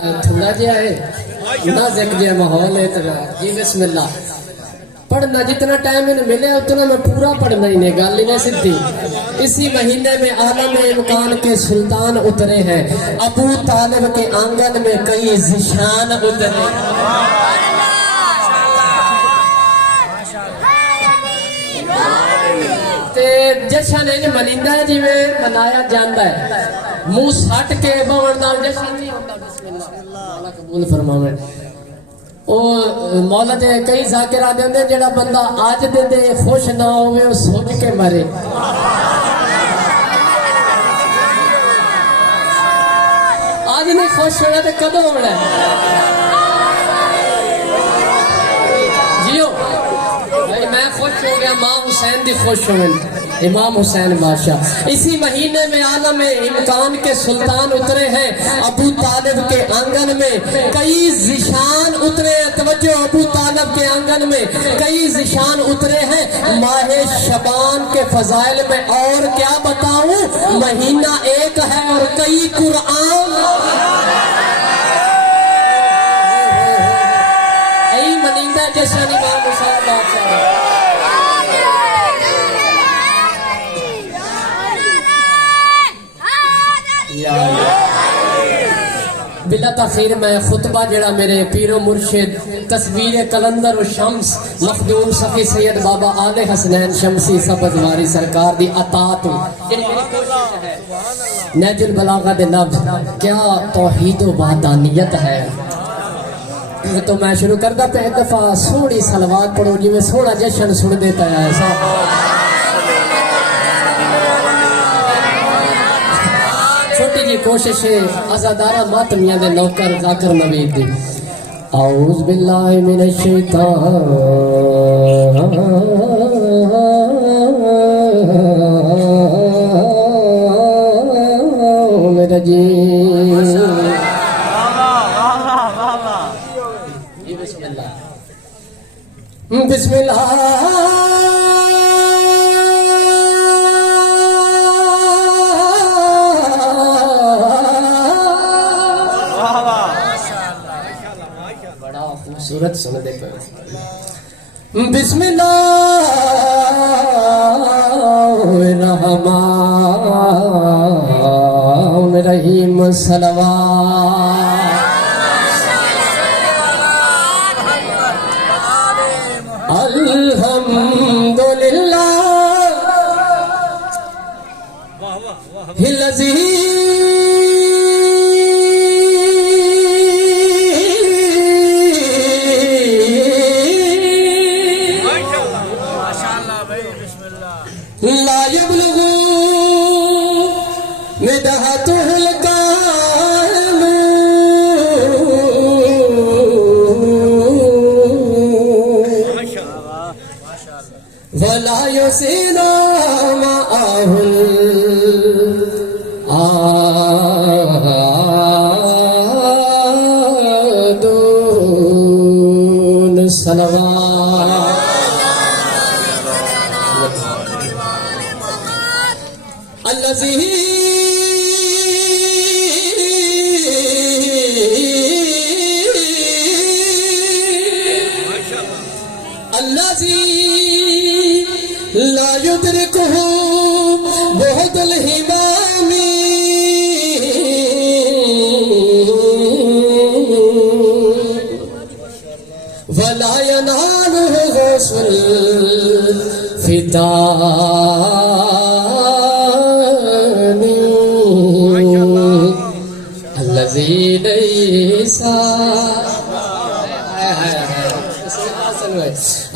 थोड़ा जिहा है नाज़ुक जिहा माहौल है तो जी बिस्मिल्लाह पढ़ना जितना टाइम इन्हें मिले उतना मैं पूरा पढ़ना ही नहीं गाली नहीं सिद्धि। इसी महीने में आलम इम्कान के सुल्तान उतरे हैं, अबू तालिब के आंगन में कई ज़िशान उतरे। जशन इन मनींदा है जिवें मनाया जाता है, मुंह सट के बवण नाल जशन नहीं होता। बिस्मिल्लाह अल्लाह कबूल फरमावे। ओ मौला दे कई ज़ाकिर आदे होंदे जेड़ा बंदा आज दे खुश ना होवे ओ सोच के मरे। आज नहीं खुश होना तो कदों होना जियो भाई। मैं खुश हो गया, माँ हुसैन दी खुश हो गई, इमाम हुसैन बादशाह। इसी महीने में आलम इम्कान के सुल्तान उतरे हैं, अबू तालिब के आंगन में कई ज़िशान उतरे हैं। तवज्जो, अबू तालिब के आंगन में कई ज़िशान उतरे हैं। माहे शबान के फजाइल में और क्या बताऊं, महीना एक है और कई कुरान। यही मनींदा जैसा इमाम हुसैन बादशाह बिला तखीर में खुतबा जड़ा मेरे पीरो मुर्शिद तस्वीर कलंदर और शम्स मखदूम सफी सैयद बाबा आले हसनैन शमसी सबजवारी सरकार दी अतात नहजुल बलागा दे लफ्ज क्या तौहीद व वहदानियत है। तो मैं शुरू करता पे एक दफा सोहनी सलवात पढ़ो जिवें सोहना जशन सुन देता है ऐसा। छोटी जी कोशिश है आजादारा मातमिया दे नौकर जाकर नवीद दी। औज़ बिल्लाहि मिनश शैतानिर रजीम। बिस्मिल्लाह सूरत सुन दे बिस्मिल्लाहिर्रहमानिर्रहीम सलवात अल्हम्दुलिल्लाहिल्लज़ी ला यबलुगु मिदहतुल कालू वला युसीना माअहुल आदून सलवात अल्लज़ी ला युदरिकुहु बुहदुल हिमामी वला यनालुहु गौसुल फिदा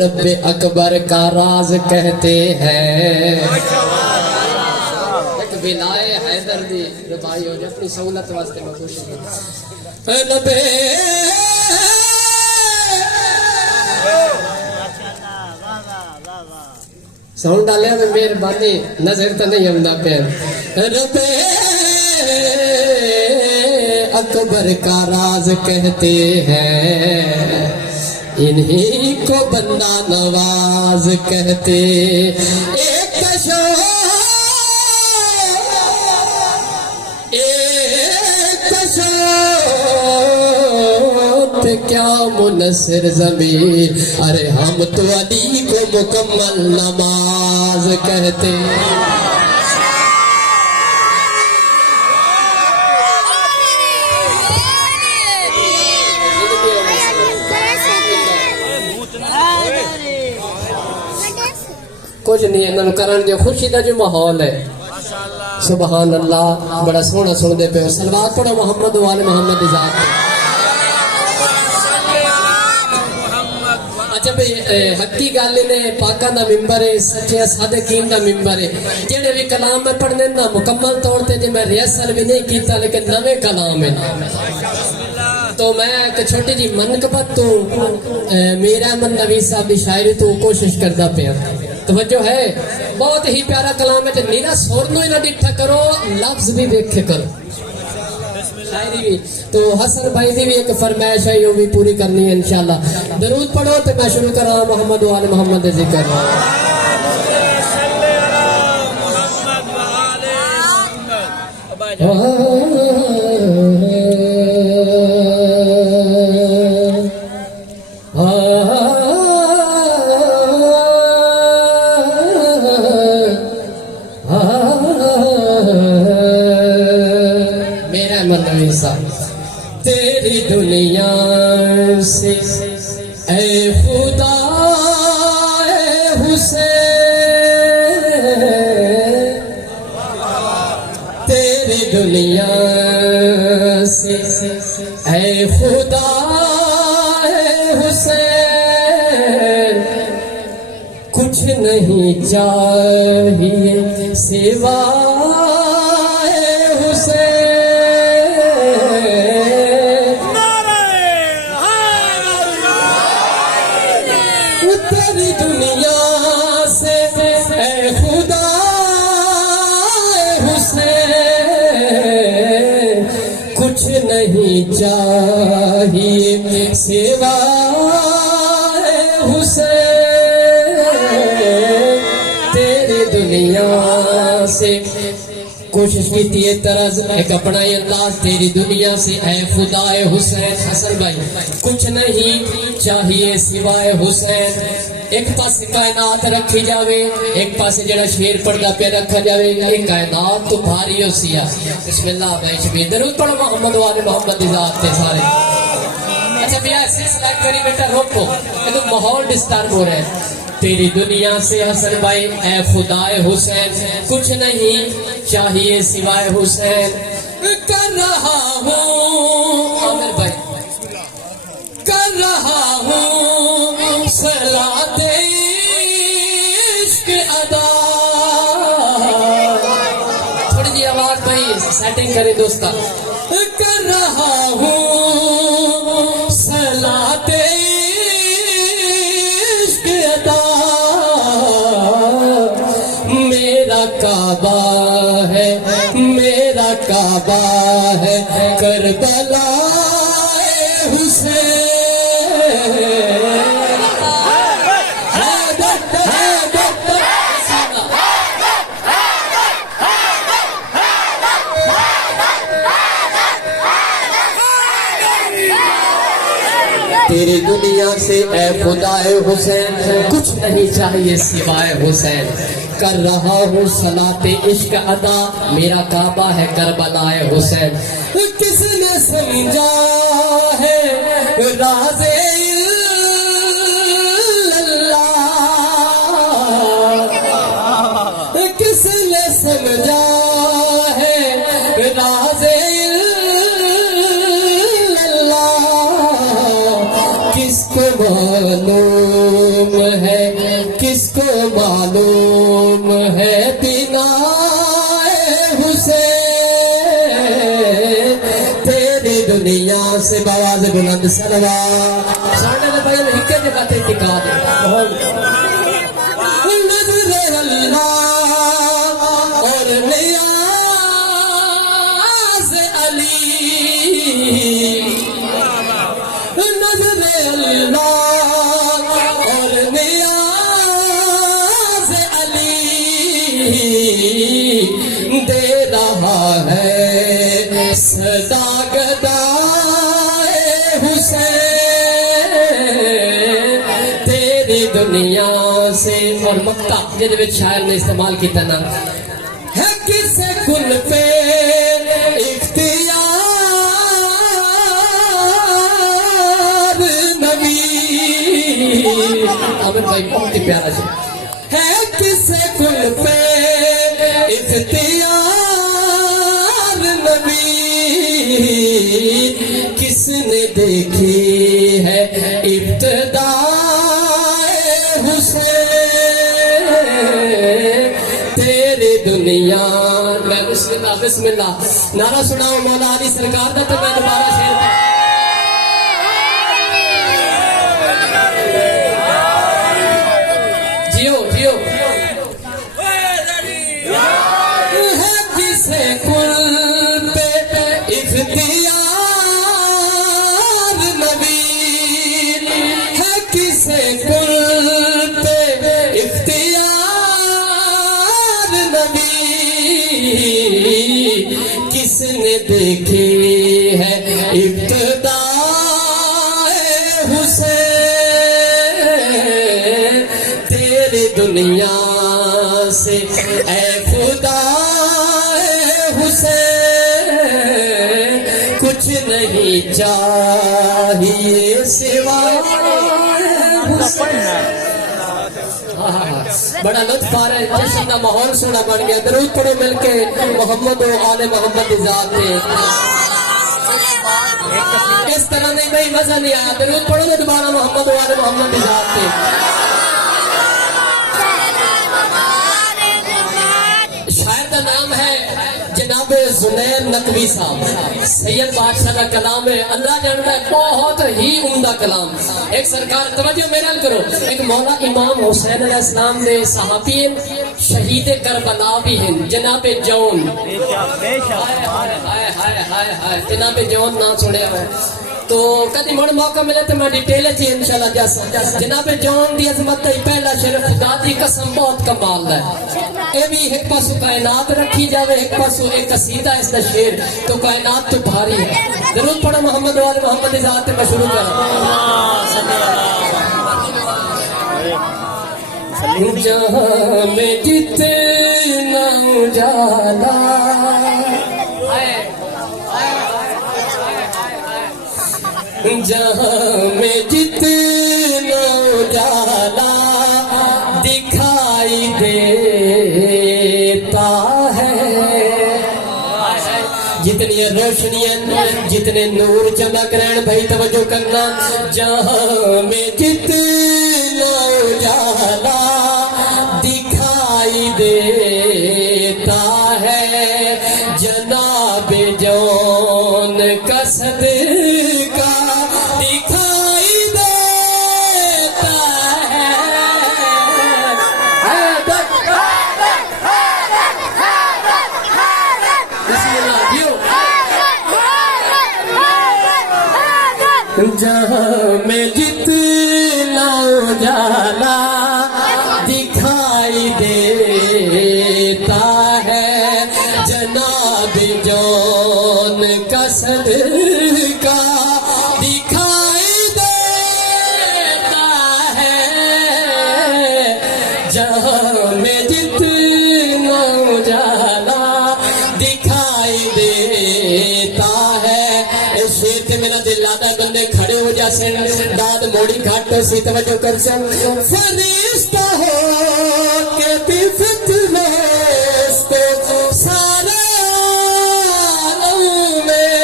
रब अकबर का राज कहते हैं। बिलाए हैदर दी रबाई हो जाए अपनी सहूलत वास्ते मैं खुश हूं। साउंड डाले में मेहरबानी नजर तो नहीं आंदा पे रबे अकबर का राज कहते हैं इन्हीं को बंदा नवाज कहते एक क्या मुनसिर ज़मीर अरे हम तो अली को मुकम्मल नमाज कहते कुछ नहीं इन्होंने करन जो खुशी का जो माहौल है सुभान अल्लाह बड़ा सोहना सुनते पे सलवात पढ़ो मोहम्मद वाले मोहम्मद ज़ात जब हकी गल ने पाका का मिंबर है सच्चे सादिकीन का मिंबर है जेडे भी कलाम में पढ़ने ना मुकम्मल तौर पे जो मैं रिहर्सल भी नहीं किया लेकिन नवे कलाम है तो मैं एक छोटी जी मनकबत तो मेरा अहमद नवी साहब की शायरी तो कोशिश करता पाया तवज्जो है बहुत ही प्यारा कलाम है नीरा सुर नो ना डिठा करो लफ्ज भी देखे करो शायरी भी तो हसन भाई की भी एक फरमाइश है वो भी पूरी करनी है इंशाल्लाह दरूद पढ़ो तो मैं शुरू करा मोहम्मद वाले मोहम्मद जिक्र तेरी दुनिया से ऐ खुदा ऐ हुसैन तेरी दुनिया से ऐ खुदा ऐ हुसैन कुछ नहीं चाहिए सिवा तेरी दुनिया से ऐ खुदा हुसैन कुछ नहीं चाहिए सिवा हुसैन तेरी दुनिया से कोशिश की थी तरज एक अपना ही अंदाज तेरी दुनिया से ऐ खुदाए हुसैन हसन भाई कुछ नहीं चाहिए सिवाय हुसैन एक पास कायनात रखी जावे एक पास जरा शेर पड़दा पे रखा जावे ये कायनात तो भारी हो सिया बिस्मिल्लाह भाई शबीर दरूद पढ़ो मोहम्मद वाले मोहम्मद ज़ात ते सारे अच्छा भैया सिलसिला करी बेटा रोको ये तो माहौल डिस्टर्ब हो रहा है तेरी दुनिया से हसन भाई ऐ खुदाए हुसैन कुछ नहीं चाहिए सिवाय हुसैन कर रहा हूँ आमिर भाई कर रहा हूँ सलाते इश्क अदा थोड़ी जी आवाज भाई सेटिंग करें दोस्ता कर रहा हूँ सलाते इश्क अदा मेरा काबा है मेरा काबा है करबला हुसैन तेरी दुनिया से ऐ खुदाए हुसैन कुछ नहीं चाहिए सिवाय हुसैन कर रहा हूँ सलाते इश्क अदा मेरा काबा है करबलाए हुसैन किसने समझा है राज़े अल्लाह किसने समझा है राज़े किसको मालूम है किसको मालूम है बिना हुसैन तेरी दुनिया से बवाज़ बुलंद सलवा साढ़े भाई हिक्के जगह टिका दे नज़र दे रहा है सदा गदाए हुसैन तेरी दुनिया से। और मक्ता जिहदे शायर ने इस्तेमाल किया ना है किसे कुल पे इख्तियार नबी। आमिर भाई बहुत ही प्यारा है किसे कुल पे इख्तियार नबी। किसने देखी है इब्तिदाए हुसैन तेरी दुनिया। मैं बिस्मिल्लाह बिस्मिल्लाह नारा सुनाओ मौला अली सरकार दा तो मैं दोबारा शेर जियो जियो है किसे कुल पे इख्तियार नबी है किसे कुल पे इख्तियार नबी। किसने देखी है इब्तिदाए हुसैन तेरी दुनिया से ऐ खुदाए हुसैन कुछ नहीं चाहिए सिवा बड़ा लुत्फ आ रहा है। जश्न का माहौल सोना बन गया। दरूद पढ़ो मिलके मोहम्मद और आले मोहम्मद की जात पे। इस तरह नहीं भाई मजा नहीं आया। दरूद पढ़ो ना दोबारा मोहम्मद और आले मोहम्मद की जात पे। शायर का नाम है जनाब जुनैर नकवी साहब। सैयद बादशाह का कलाम है। अल्लाह जानता है बहुत ही उम्दा कलाम। एक सरकार तवज्जो मेरा करो। एक मौला इमाम हुसैन अलैहिस्सलाम ने सहाबी शहीद करबला भी हैं जनाब जौन। जनाब जौन ना सुने हुए तो कभी मुड़ मौका मिले तो मैं डिटेल च इंशाल्लाह जस जनाब जौन दी अजमत ही पहला शेर खुदा दी कसम बहुत कमाल है। ये भी एक पासों कायनात रखी जावे एक पासों एक कसीदा इसका शेर तो कायनात तो भारी है। जरूर पढ़ो मोहम्मद वाले मोहम्मद की जात में शुरू करो। जहां में जितना उजाला जहां में जितना उजाला दिखाई देता है। जितनी रोशनियां जितने नूर चमक रहे हैं भाई तवज्जो करना। जहां में जितना उजाला दिखाई देता है जनाब जौन कसद का दिखाई देता है। जहां में जितना उजाला दिखाई देता है जनाब जौन कसद का दिखाई देता है। जहां में जितना उजाला दिखाई देता है। इस शेर से मेरा दिल लादा बंदे खड़े हो जासे दाद मोड़ी घाट सी तवज्जो कर सन। फरिश्ता हो के भी फिक्र सारे आलम में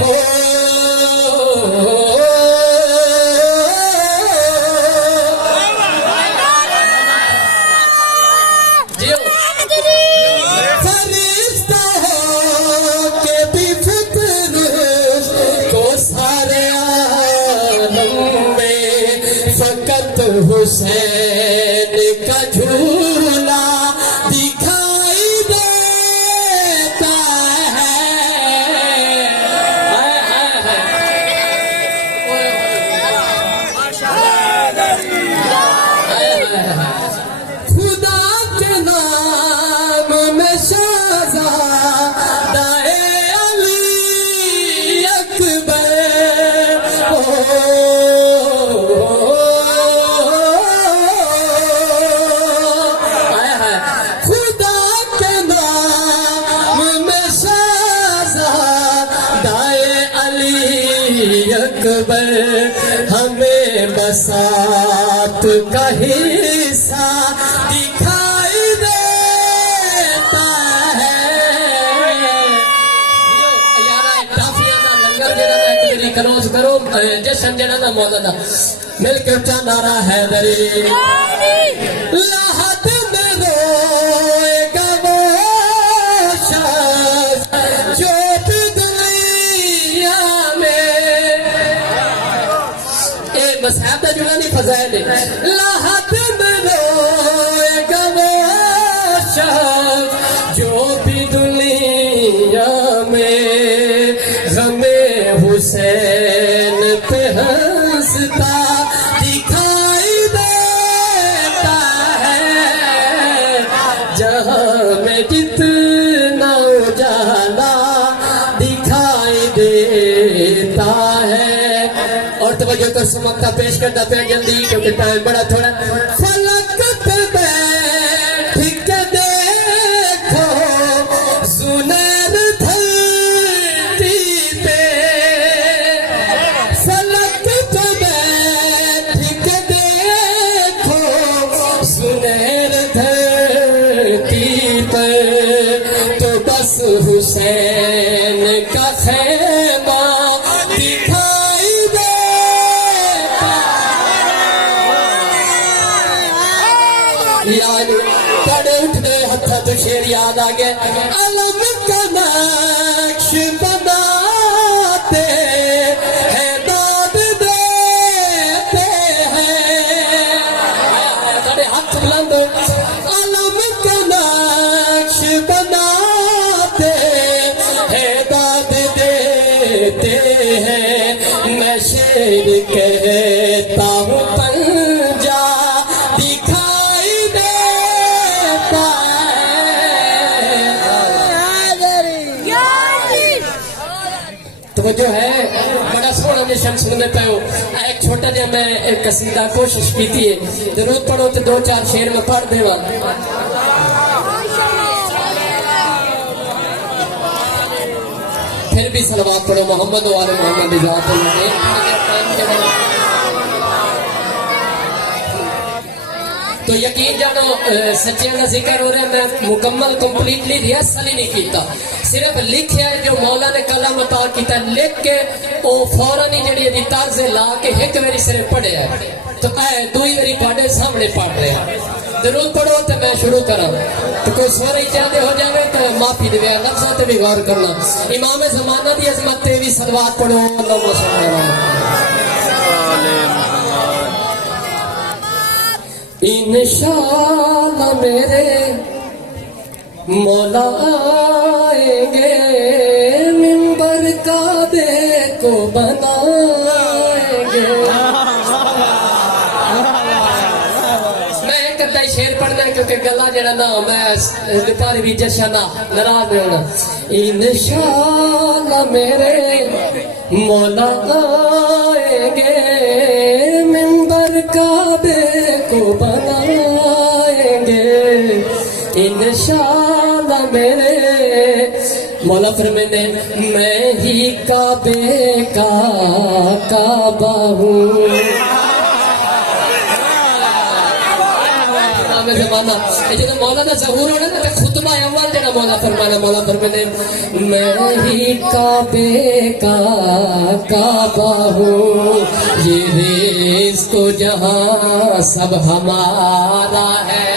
हो। फरिश्ता हो के भी फिक्र को सारे आलम में फकत हुसैन का झूला दिखाई देता है। खुदा के नाम अकबर हमें बसात का हिस्सा दिखाई देता है। यारा टाफियां दा लंगर जेड़ा ना एक तेरी क्लोज करो जशन जेड़ा ना मौला दा मिल के उच्चा नारा हैदरी लाहत में रोएगा वो शख्स जो भी दुनिया में ए मसहब दा जुड़ा नहीं फजाइल लाहत में रोएगा वो शख्स जो भी दुनिया में गमे हुसैन पे हंसता दिखाई देता है। जहां में जितना उजाला दिखाई देता है। और तवज्जो कर समक्ता पेश करता पे जल्दी क्योंकि टाइम बड़ा थोड़ा। फलक पे बैठ के देखो सुनैर धरती पे फलक पे बैठ के देखो सुनैर धरती पर तो बस हुसैन का खैमा दिखाई देता। यानी कड़े उठ गए हथा तो शेर याद आ गए। अलम का नक्श बनाते हैं दाद देते हैं। कड़े हाथ बुलंद अलम का नक्श बनाते हैं दाद देते हैं। मैं शेर कहता हूँ पंजा दिखाई देता है। तो वो जो है बड़ा सोहना निशान सुनने पे हो। एक छोटा जिहा मैं एक कसीदा कोशिश की थी जरूरत पड़ो तो दो चार शेर में पढ़ देवा। फिर भी सलवात पढ़ो मोहम्मद वाले मोहम्मद तो यकीन जानो सच्चियां का जिक्र हो रहा है। मैं मुकम्मल कंप्लीटली रिहर्सल ही नहीं किया, सिर्फ लिखा है जो मौला ने कलम अता किया लिख के वो फौरन ही जी तर्ज ला के एक बारी सिर्फ पढ़े है। तो दुई बारी थोड़े सामने पढ़ रहे हैं। जरूर पढ़ो तो मैं शुरू करा तो कोई स्वर ही चाहते हो जाए तो माफी देवे लफ्ज़ां ते भी गौर करना। इमाम ज़माना दी अज़मत ते भी सलवात पढ़ो। अल्लाहुम्मा सल्ली अला इंशाअल्लाह मेरे मौला आएंगे मिंबर काबे को बनाएंगे। मैं एक अद्धा शेर पढ़ना क्योंकि गला जरा ना मैं दोपहर भी जश्न नाराज नहीं होना। इंशाअल्लाह मेरे मौला आएंगे मिंबर काबे को बनाएंगे। इंशाअल्लाह मेरे मौला फरमाने मैं ही काबे का काबा हूँ। जमाना जो मौला का ज़हूर होना ना खुतबा अव्वल जेड़ा मौला फरमाने मैं ही काबे का काबा हूँ। ये रिज़्क़ तो जहाँ सब हमारा है।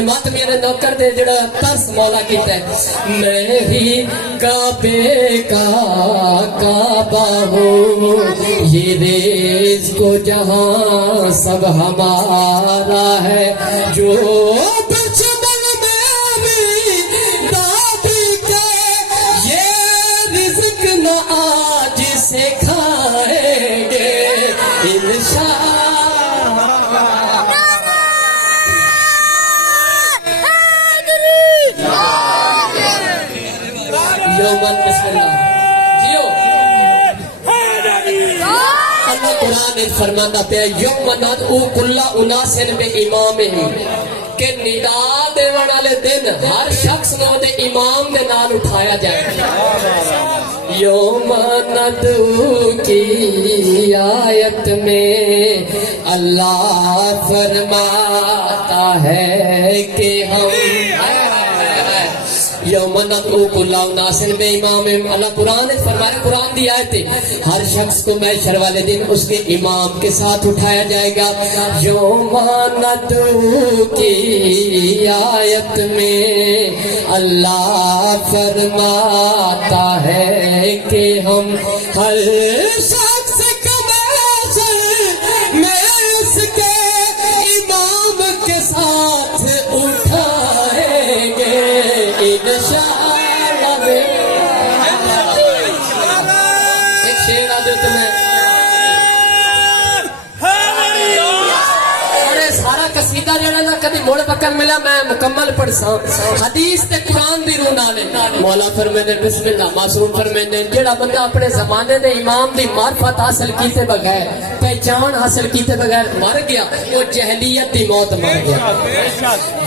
मत मेरे नौकर दे जड़ा तरस मौला कीता है। मैं ही काबे का काबा हूँ। ये रिज़्क़ को जहाँ सब हमारा है। जो बचपन मेरी दादी के ये रिज़्क़ न आज से खाएंगे इंशाअल्लाह। फरमांदा पे यौमनद कुल्ला उनासिन बे इमामिहिम के निदा देवन वाले दिन हर शख्स ने उहदे इमाम दे नाल उठाया जाए। योमनदू की आयत में अल्लाह फरमाता है कि हम नासिन में इमाम अल्लाह कुरान ने फरमाया, कुरान दी आयत है, हर शख्स को महशर वाले दिन उसके इमाम के साथ उठाया जाएगा। यौमानदू की आयत में अल्लाह फरमाता है कि हम हर शख्स को महशर में उसके इमाम के साथ उठाएंगे इंशाअल्लाह। एक शेर आ दो तुम्हें, अरे सारा कसीदा जड़ा ना कभी मोड़ पकड़ मिला मैं मुकम्मल पढ़सा हदीस ते कुरान दी रूह नाले। मौला फरमाने बिस्मिल्लाह मासूम फरमाने जेड़ा बंदा अपने जमाने दे इमाम दी मार्फत हासिल कीते बगैर, पहचान हासिल कीते बगैर मर गया, वो जहलियत दी मौत मर गया।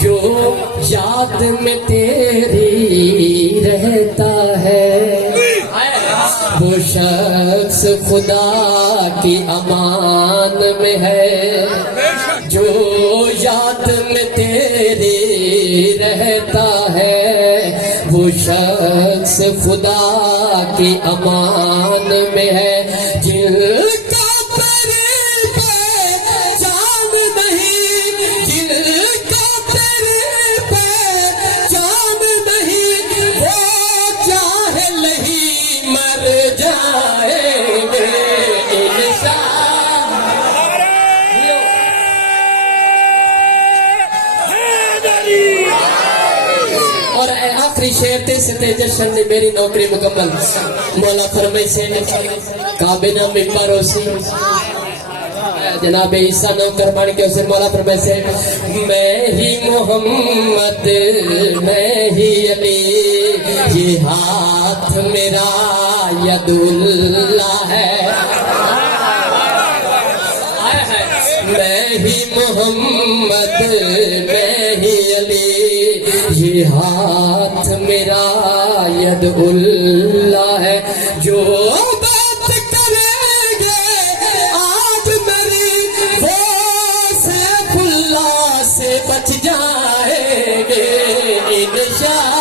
जो याद में तेरी रहता है वो शख्स खुदा की अमान में है। जो याद में तेरी रहता है वो शख्स खुदा की अमान में है। जिनका तेरे पे जान नहीं, जिनका तेरे पे जान नहीं, वो जाहिल ही मर जाएंगे और आखिरी शेर ते जश्न ने मेरी नौकरी मुकम्मल। मौला फरमाई से काबिना में परोसी जनाब ईसा नौकर बन के उसे मौला फरमाई से मैं ही मोहम्मद मैं ही अली, ये हाथ मेरा यदुल्ला है। मैं ही मोहम्मद मैं ही अली, ये हाथ मेरा यदुल्ला है। जो बात करेंगे आज मेरी वो सैफुल्लाह से बच जाएंगे इंशाअल्लाह।